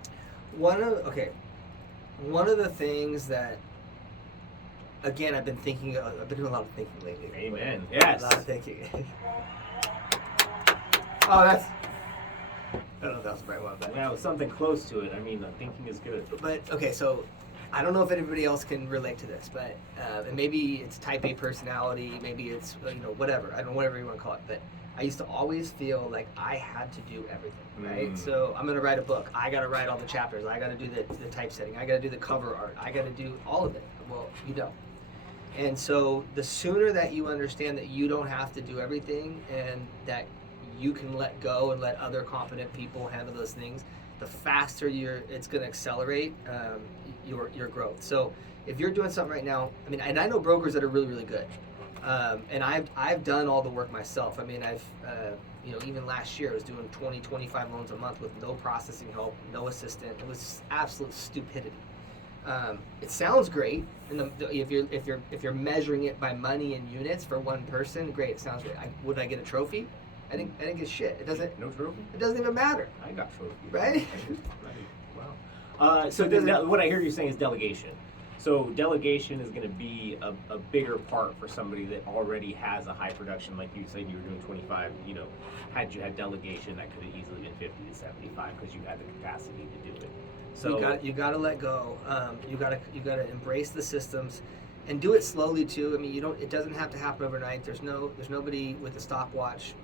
One of the things that, again, I've been doing a lot of thinking lately. Amen. Yes. A lot of thinking. I don't know if that was the right one, but. Well, something close to it. I mean, thinking is good. But, okay, so I don't know if anybody else can relate to this, but, and maybe it's type A personality, maybe it's, whatever. I don't know, whatever you want to call it, but I used to always feel like I had to do everything, right? So I'm going to write a book. I got to write all the chapters. I got to do the typesetting. I got to do the cover art. I got to do all of it. Well, you don't. And so the sooner that you understand that you don't have to do everything, and that you can let go and let other competent people handle those things, the faster it's going to accelerate your growth. So if you're doing something right now, and I know brokers that are really, really good. And I've done all the work myself. I've even last year I was doing 20, 25 loans a month with no processing help, no assistant. It was absolute stupidity. It sounds great, and if you're measuring it by money and units for one person, great. It sounds great. Would I get a trophy? I didn't get shit. It doesn't. No trophy. It doesn't even matter. I got trophy. Right? Wow. So what I hear you saying is delegation. So delegation is going to be a bigger part for somebody that already has a high production, like you said you were doing 25. Had you had delegation, that could have easily been 50 to 75 because you had the capacity to do it. So you got to let go. You got to embrace the systems, and do it slowly too. It doesn't have to happen overnight. There's nobody with a stopwatch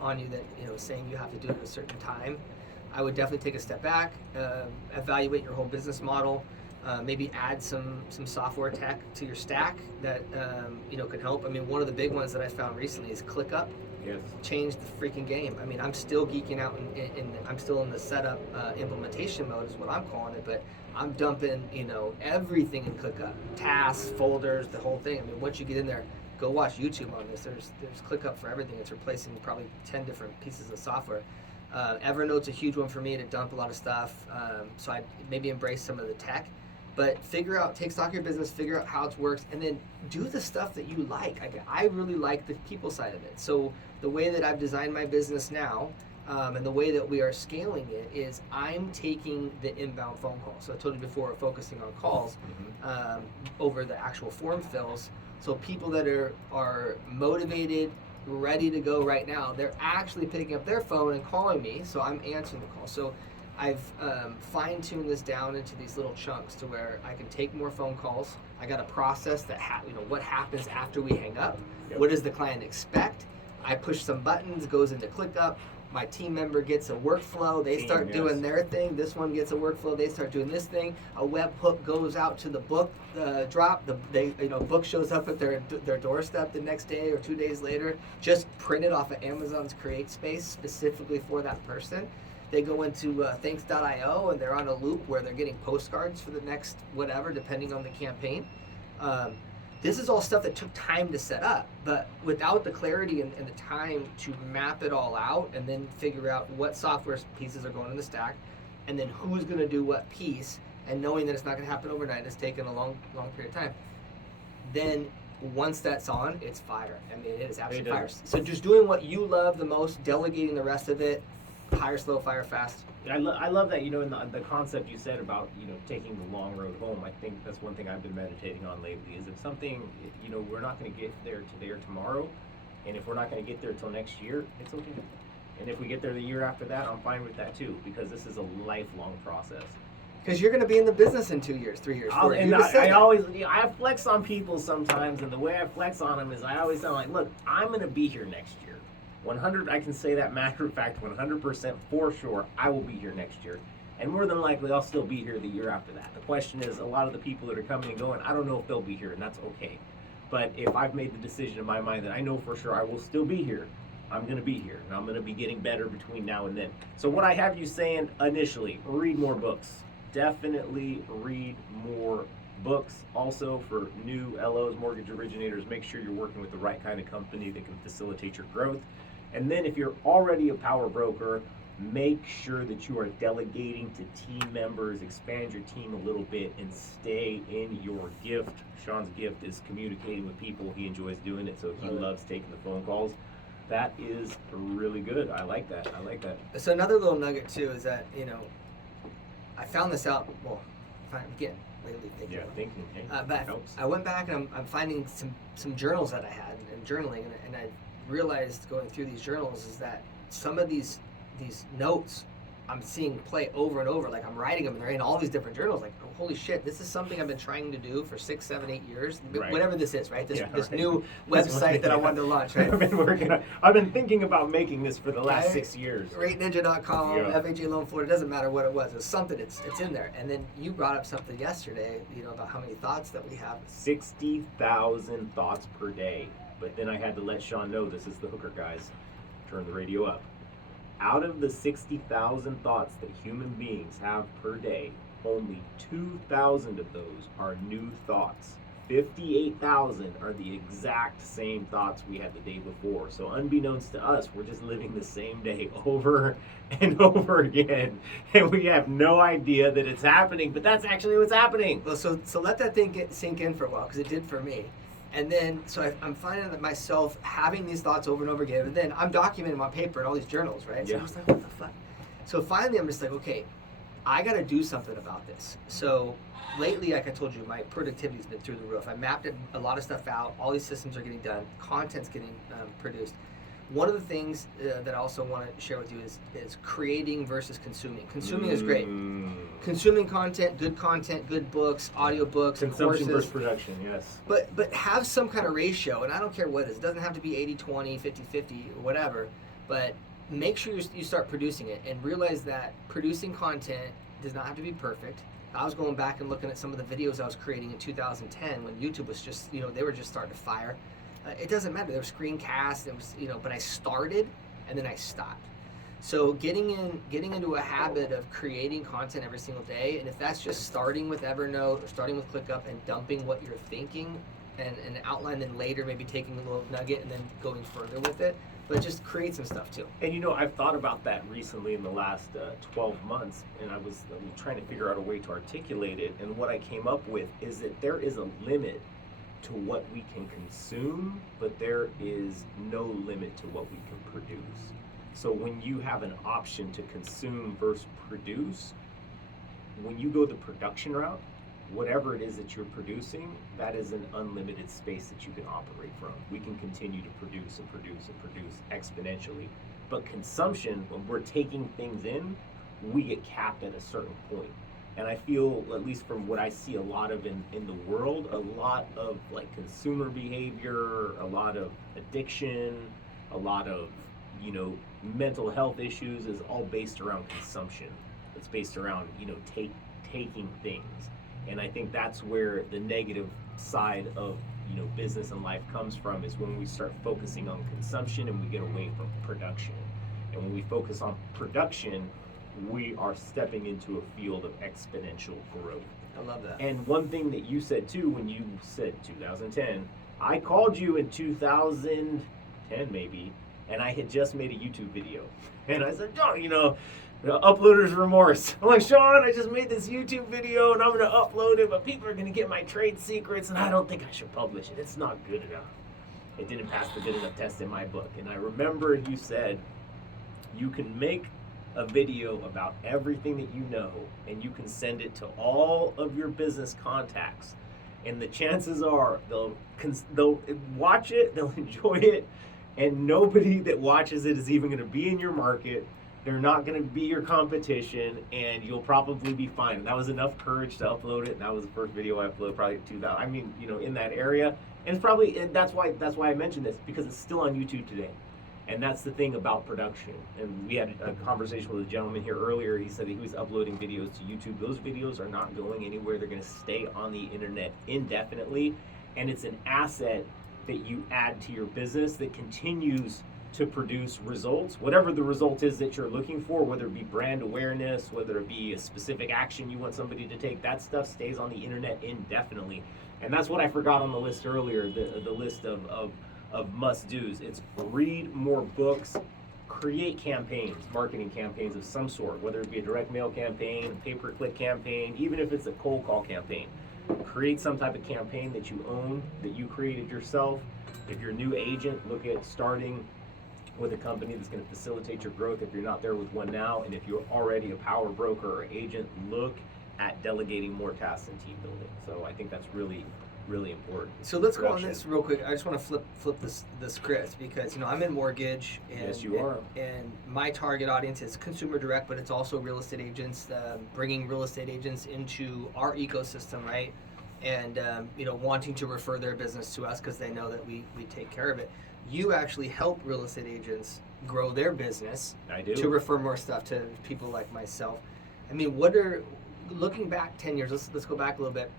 on you that saying you have to do it at a certain time. I would definitely take a step back, evaluate your whole business model. Maybe add some software tech to your stack that can help. One of the big ones that I found recently is ClickUp. Yes. changed the freaking game. I mean, I'm still geeking out and I'm still in the setup implementation mode is what I'm calling it, but I'm dumping, everything in ClickUp. Tasks, folders, the whole thing. I mean, once you get in there, go watch YouTube on this. There's ClickUp for everything. It's replacing probably 10 different pieces of software. Evernote's a huge one for me to dump a lot of stuff. So I maybe embrace some of the tech, but take stock of your business, figure out how it works, and then do the stuff that you like. I really like the people side of it. So the way that I've designed my business now, and the way that we are scaling it is I'm taking the inbound phone call. So I told you before, we're focusing on calls over the actual form fills. So people that are motivated, ready to go right now, they're actually picking up their phone and calling me, so I'm answering the call. So I've fine-tuned this down into these little chunks to where I can take more phone calls. I got a process that what happens after we hang up. Yep. What does the client expect? I push some buttons, goes into ClickUp. My team member gets a workflow. They start doing their thing. This one gets a workflow. They start doing this thing. A webhook goes out to the book drop. Book shows up at their doorstep the next day or 2 days later. Just printed off of Amazon's Create Space specifically for that person. They go into thanks.io and they're on a loop where they're getting postcards for the next whatever, depending on the campaign. This is all stuff that took time to set up, but without the clarity and the time to map it all out and then figure out what software pieces are going in the stack and then who's going to do what piece, and knowing that it's not going to happen overnight, it's taken a long period of time, then once that's on, it's fire. I mean, it is absolutely fire. So just doing what you love the most, delegating the rest of it, hire slow, fire fast. I love that, in the concept you said about, taking the long road home. I think that's one thing I've been meditating on lately is if something, we're not going to get there today or tomorrow, and if we're not going to get there till next year, it's okay. And if we get there the year after that, I'm fine with that too, because this is a lifelong process. Because you're going to be in the business in 2 years, 3 years, 4 years. I flex on people sometimes, and the way I flex on them is I always sound like, look, I'm going to be here next year. 100, I can say that matter of fact, 100% for sure, I will be here next year. And more than likely, I'll still be here the year after that. The question is, a lot of the people that are coming and going, I don't know if they'll be here, and that's okay. But if I've made the decision in my mind that I know for sure I will still be here, I'm going to be here, and I'm going to be getting better between now and then. So what I have you saying initially, read more books. Definitely read more books. Also, for new LOs, mortgage originators, make sure you're working with the right kind of company that can facilitate your growth. And then if you're already a power broker, make sure that you are delegating to team members, expand your team a little bit, and stay in your gift. Sean's gift is communicating with people. He enjoys doing it, so he loves taking the phone calls. That is really good. I like that. So another little nugget too is that, I found this out, again, lately thinking. Yeah, thinking. But helps. I went back and I'm finding some journals that I had and journaling, and I realized going through these journals is that some of these notes I'm seeing play over and over. Like I'm writing them and they're in all these different journals. Like, oh, holy shit, this is something I've been trying to do for 6, 7, 8 years. Right. Whatever this is, right? This new website that I wanted to launch, right? I've been thinking about making this for the last 6 years. RateNinja.com, Yeah. FHA Loan Florida, it doesn't matter what it was. It was something, it's in there. And then you brought up something yesterday, about how many thoughts that we have. 60,000 thoughts per day. But then I had to let Sean know, this is the hooker, guys. Turn the radio up. Out of the 60,000 thoughts that human beings have per day, only 2,000 of those are new thoughts. 58,000 are the exact same thoughts we had the day before. So unbeknownst to us, we're just living the same day over and over again. And we have no idea that it's happening, but that's actually what's happening. Well, so let that thing sink in for a while, because it did for me. And then, so I'm finding that myself having these thoughts over and over again, and then I'm documenting them on paper in all these journals, right? So Yeah. I'm just like, what the fuck? So finally, I'm just like, okay, I got to do something about this. So lately, like I told you, my productivity's been through the roof. I mapped a lot of stuff out. All these systems are getting done. Content's getting produced. One of the things that I also want to share with you is creating versus consuming. Consuming is great. Consuming content, good books, audiobooks, Consumption courses. versus production, yes. But have some kind of ratio, and I don't care what it is. It doesn't have to be 80-20, 50-50, or whatever. But make sure you start producing it and realize that producing content does not have to be perfect. I was going back and looking at some of the videos I was creating in 2010 when YouTube was just, they were just starting to fire. It doesn't matter. There were screencasts, but I started and then I stopped. So getting into a habit of creating content every single day, and if that's just starting with Evernote or starting with ClickUp and dumping what you're thinking and outline, then later maybe taking a little nugget and then going further with it, but just create some stuff too. And I've thought about that recently in the last 12 months, and I was trying to figure out a way to articulate it, and what I came up with is that there is a limit to what we can consume, but there is no limit to what we can produce. So when you have an option to consume versus produce, when you go the production route, whatever it is that you're producing, that is an unlimited space that you can operate from. We can continue to produce and produce and produce exponentially. But consumption, when we're taking things in, we get capped at a certain point. And I feel, at least from what I see a lot of in the world, a lot of like consumer behavior, a lot of addiction, a lot of mental health issues is all based around consumption. It's based around taking things. And I think that's where the negative side of business and life comes from, is when we start focusing on consumption and we get away from production. And when we focus on production, we are stepping into a field of exponential growth. I love that. And one thing that you said too, when you said 2010, I called you in 2010 maybe, and I had just made a YouTube video. And I said, John, uploader's remorse. I'm like, Sean, I just made this YouTube video and I'm going to upload it, but people are going to get my trade secrets and I don't think I should publish it. It's not good enough. It didn't pass the good enough test in my book. And I remember you said, you can make a video about everything that you know and you can send it to all of your business contacts. And the chances are they'll watch it, they'll enjoy it, and nobody that watches it is even going to be in your market. They're not going to be your competition, and you'll probably be fine. And that was enough courage to upload it. And that was the first video I uploaded, probably 2000. I mean, in that area. And it's probably, and that's why I mentioned this, because it's still on YouTube today. And that's the thing about production. And we had a conversation with a gentleman here earlier. He said that he was uploading videos to YouTube. Those videos are not going anywhere. They're going to stay on the internet indefinitely. And it's an asset that you add to your business that continues to produce results, whatever the result is that you're looking for, whether it be brand awareness, whether it be a specific action you want somebody to take. That stuff stays on the internet indefinitely. And that's what I forgot on the list earlier, the list of must-dos. It's read more books, create campaigns, marketing campaigns of some sort, whether it be a direct mail campaign, a pay-per-click campaign, even if it's a cold call campaign. Create some type of campaign that you own, that you created yourself. If you're a new agent, look at starting with a company that's going to facilitate your growth if you're not there with one now. And if you're already a power broker or agent, look at delegating more tasks and team building. So I think that's really, really important. So let's go on this real quick. I just want to flip the script, because I'm in mortgage, and yes, you are. And my target audience is consumer direct, but it's also real estate agents, bringing real estate agents into our ecosystem, right? And wanting to refer their business to us because they know that we take care of it. You actually help real estate agents grow their business. I do. To refer more stuff to people like myself. I mean, looking back 10 years, let's go back a little bit.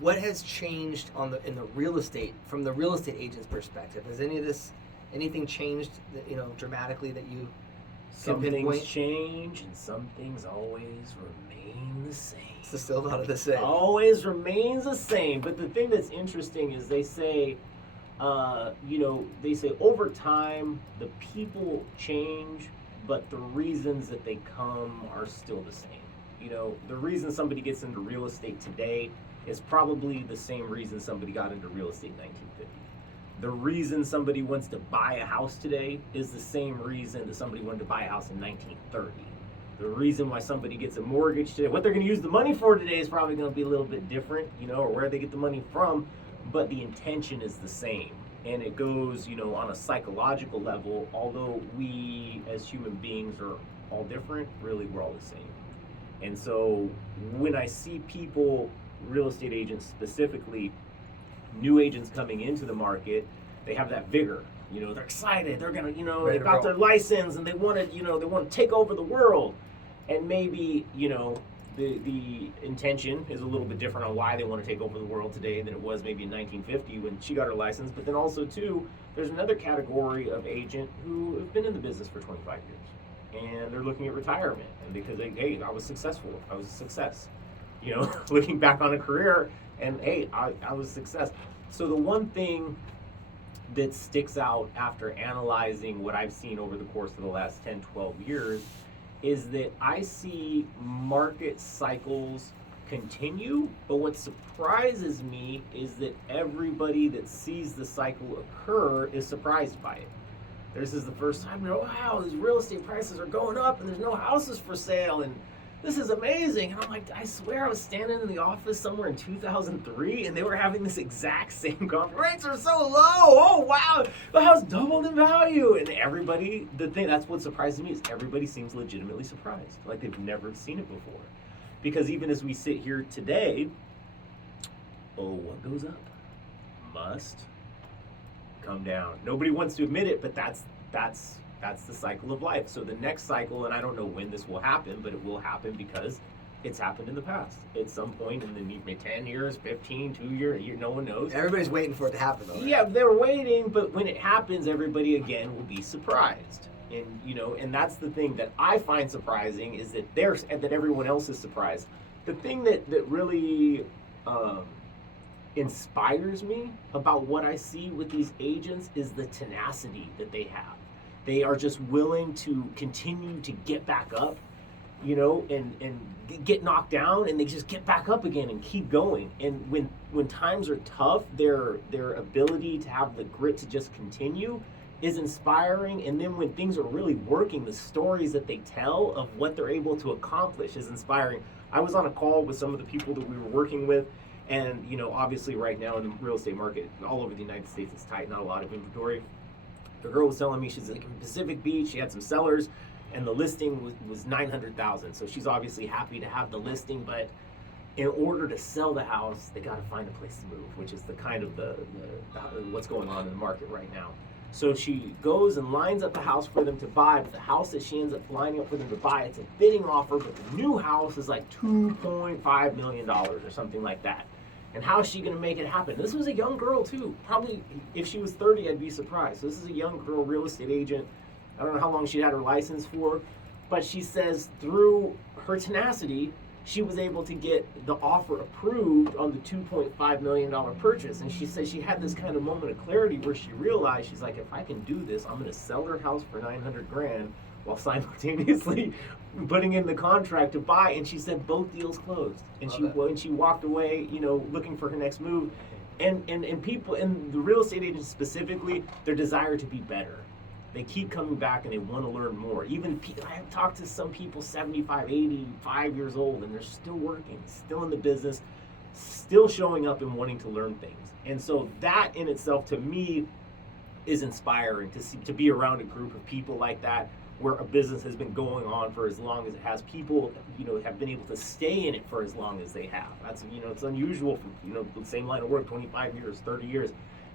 What has changed in the real estate, from the real estate agent's perspective? Has anything changed dramatically that you Some can pinpoint? things change and some things always remain the same. It's still about the same. Always remains the same. But the thing that's interesting is they say over time the people change, but the reasons that they come are still the same. The reason somebody gets into real estate today is probably the same reason somebody got into real estate in 1950. The reason somebody wants to buy a house today is the same reason that somebody wanted to buy a house in 1930. The reason why somebody gets a mortgage today, what they're going to use the money for today is probably going to be a little bit different, or where they get the money from, but the intention is the same. And it goes, on a psychological level, although we as human beings are all different, really we're all the same. And so when I see people, real estate agents specifically, new agents coming into the market, they have that vigor. They're excited. They're gonna, they've got their license and they want to, they want to take over the world. And maybe, the intention is a little bit different on why they want to take over the world today than it was maybe in 1950 when she got her license. But then also too, there's another category of agent who have been in the business for 25 years, and they're looking at retirement, and because hey, I was successful, I was a success, you know, looking back on a career, and hey, I was a success. So the one thing that sticks out after analyzing what I've seen over the course of the last 10, 12 years is that I see market cycles continue, but what surprises me is that everybody that sees the cycle occur is surprised by it. This is the first time, wow, these real estate prices are going up and there's no houses for sale and this is amazing. And I'm like, I swear I was standing in the office somewhere in 2003 and they were having this exact same conference. Rates are so low. Oh, wow. The house doubled in value. And everybody, that's what surprises me is everybody seems legitimately surprised. Like they've never seen it before. Because even as we sit here today, what goes up must come down. Nobody wants to admit it, but that's the cycle of life. So the next cycle, and I don't know when this will happen, but it will happen because it's happened in the past. At some point in the 10 years, 15, 2 years, no one knows. Everybody's waiting for it to happen, though. Right? Yeah, they're waiting, but when it happens, everybody again will be surprised. And and that's the thing that I find surprising is that that everyone else is surprised. The thing that really inspires me about what I see with these agents is the tenacity that they have. They are just willing to continue to get back up, and get knocked down, and they just get back up again and keep going. And when times are tough, their ability to have the grit to just continue is inspiring. And then when things are really working, the stories that they tell of what they're able to accomplish is inspiring. I was on a call with some of the people that we were working with, and obviously right now in the real estate market all over the United States, it's tight, not a lot of inventory. The girl was telling me she's like in Pacific Beach, she had some sellers, and the listing was $900,000. So she's obviously happy to have the listing, but in order to sell the house, they got to find a place to move, which is the kind of the what's going on in the market right now. So she goes and lines up the house for them to buy, but the house that she ends up lining up for them to buy, it's a bidding offer, but the new house is like $2.5 million or something like that. And how is she going to make it happen? This was a young girl too. Probably if she was 30, I'd be surprised. So this is a young girl, real estate agent. I don't know how long she had her license for, but she says through her tenacity, she was able to get the offer approved on the $2.5 million purchase. And she says she had this kind of moment of clarity where she realized, she's like, if I can do this, I'm going to sell her house for $900,000 while simultaneously putting in the contract to buy. And she said both deals closed. And she walked away, looking for her next move. And people, and the real estate agents specifically, their desire to be better. They keep coming back and they want to learn more. Even I have talked to some people 75, 85 years old, and they're still working, still in the business, still showing up and wanting to learn things. And so that in itself, to me, is inspiring to be around a group of people like that, where a business has been going on for as long as it has. People, have been able to stay in it for as long as they have. That's, it's unusual for, the same line of work, 25 years, 30 years,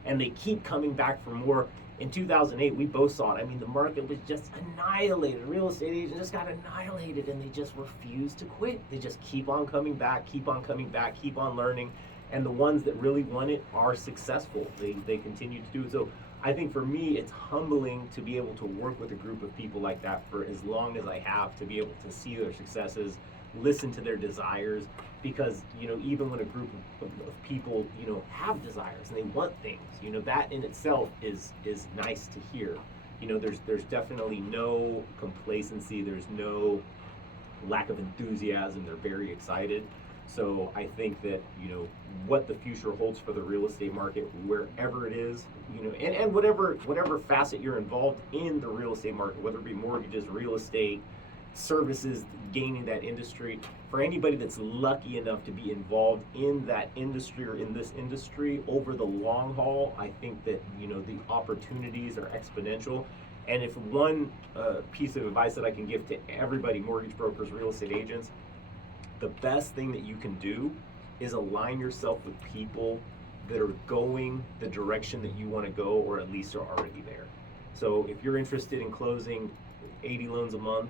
and they keep coming back for more. In 2008, we both saw it. I mean, the market was just annihilated. Real estate agents just got annihilated, and they just refused to quit. They just keep on coming back, keep on coming back, keep on learning. And the ones that really want it are successful. They continue to do it. So I think for me, it's humbling to be able to work with a group of people like that for as long as I have, to be able to see their successes, listen to their desires, because even when a group of people have desires and they want things, that in itself is nice to hear. There's definitely no complacency, there's no lack of enthusiasm. They're very excited. So I think that what the future holds for the real estate market, wherever it is, and whatever facet you're involved in the real estate market, whether it be mortgages, real estate, services, gaining that industry, for anybody that's lucky enough to be involved in that industry or in this industry over the long haul, I think that the opportunities are exponential. And if one piece of advice that I can give to everybody, mortgage brokers, real estate agents, the best thing that you can do is align yourself with people that are going the direction that you want to go, or at least are already there. So if you're interested in closing 80 loans a month,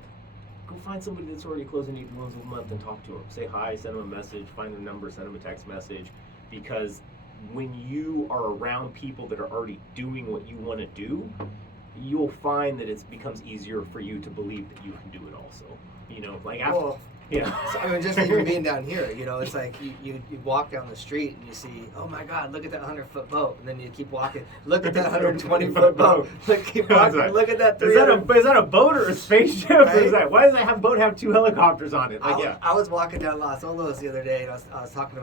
go find somebody that's already closing 8 loans a month and talk to them. Say hi, send them a message, find their number, send them a text message. Because when you are around people that are already doing what you want to do, you'll find that it becomes easier for you to believe that you can do it also. You know, like after, Well, yeah. so, I mean, just even being down here, you know, it's like you walk down the street and you see, oh my God, look at that 100-foot boat, and then you keep walking, look at that 120-foot boat, keep walking, look at that 300. Is that a boat or a spaceship? Right? Or is that, why does that boat have 2 helicopters on it? Like, yeah. I was walking down Los Olos the other day, and I was talking to